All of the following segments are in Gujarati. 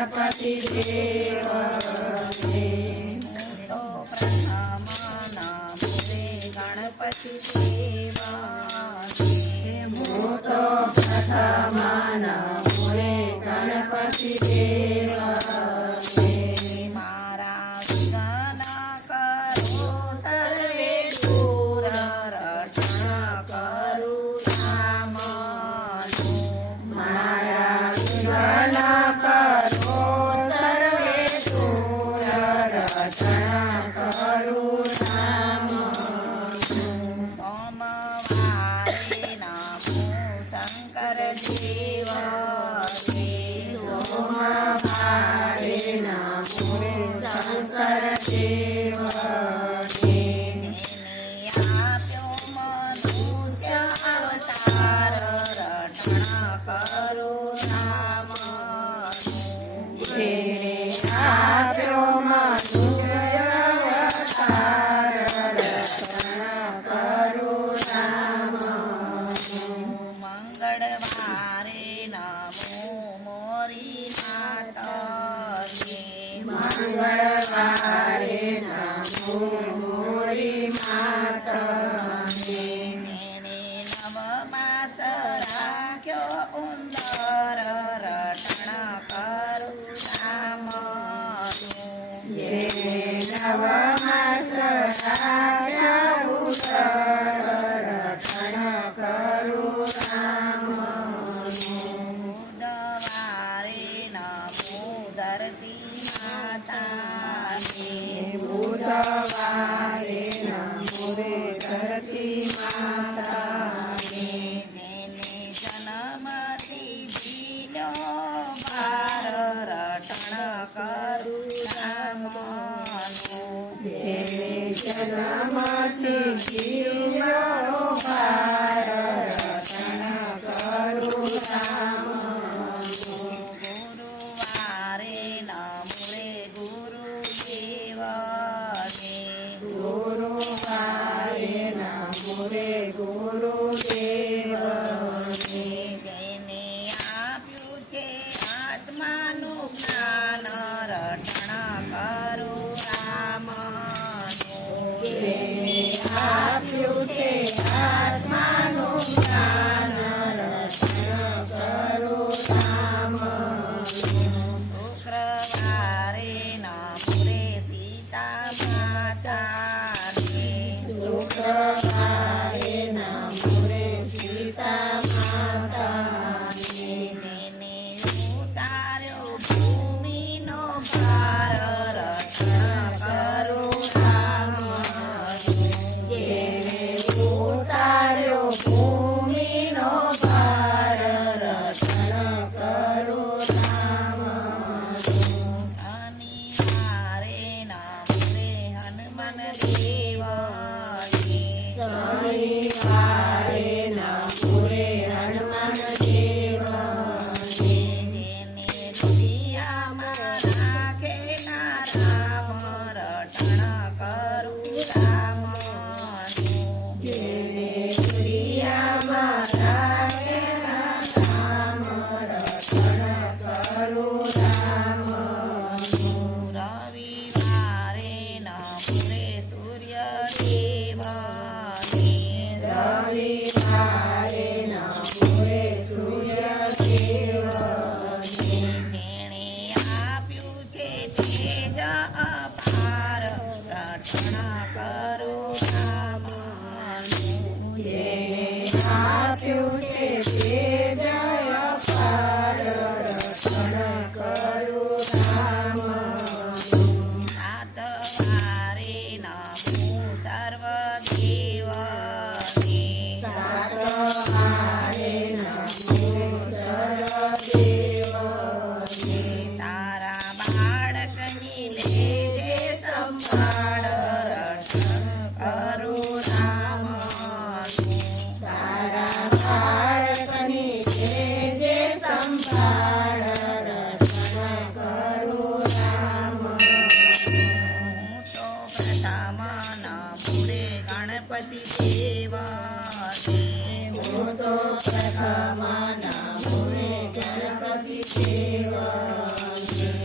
ગણપતિ દેવને તો પ્રથમ નમોરે ગણપતિ દેવને હું તો પ્રથમ નમોરે ગણપતિ દેવને મારા વિઘ્ન કરો સર્વે દૂર રટણ કરું રામનું મારા વિઘ્ન કરો સર્વે દૂર રટણ કરું રામનું સોમવારે નમો શંકર દેવને સોમવારે નમો શંકર દેવને જેને આપ્યો મનુષ્ય અવતાર રટણ કરું રામનું જેણે આપ્યો મનુષ્ય અવતાર રટણ કરું રામનું મંગળવારે નમો મોરી માતને મંગળવારે નમો મોરી માતને તેને નવમાસ રાખ્યો ઉંદર રટણ કરું રામનું જેણે નવમાસ રાખ્યા ઉદર રટણ કરું રામનું બુધવારે નમો ધરતી માતાને બુધવારે નમો રે ધરતી માતાને તેને જન્મથી જીલો બાર રટણ કરું રામનું જેણે જન્મથી જીવ્યો બાર રટણ કરું રામનું ગુરુવારે નમો રે ગુરુદેવને ગુરુવારે નમો રે ગુરુદેવને તેને આપ્યું છે આત્માનું જ્ઞાન રટણ કરું રામનું જેણે આપ્યું છે આત્માનું જ્ઞાન રટણ કરું રામનું શુક્રવારે નમો રે સીતા માતાને શુક્રવારે નમો રે સીતા માતાને તેને ઉતાર્યો ભૂમિનો ભાર રટણ કરું રામનું જેણે ઉતાર્યો ભૂમિનો ભાર રટણ કરું રામનું શનિવારે નમો રે હનુમાન દેવને શનિવારે નમો રે હનુમાન દેવને તેને દુનિયામાં રાખેલા રામ રટણ કરું રામનું જેણે પ્રિયામાં રાખેલા રામ રટણ કરું રામનું રવિવારે નમો રે સૂર્ય દેવને રવિવારે નમો રે સૂર્ય દેવને તેણે આપ્યું છે તેજ અપાર રટણ કરું રામનું જેણે આપ્યું છે તે જય અપાર રટણ કરું રામનું સાતવારે નમો સર્વ દેવને સાતવારે નમો સર્વદેવને તારા બાળકની લેજે સંભાળ રટણ કરું રામનું તારા બાળકની જે સંભાળ રટણ કરું રામનું હું તો પ્રથમ નમો રે ગણપતિ દેવને હું તો પ્રથમ નમો રે ગણપતિ દેવને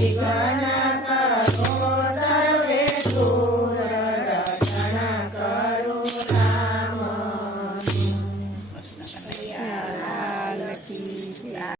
વિઘ્ન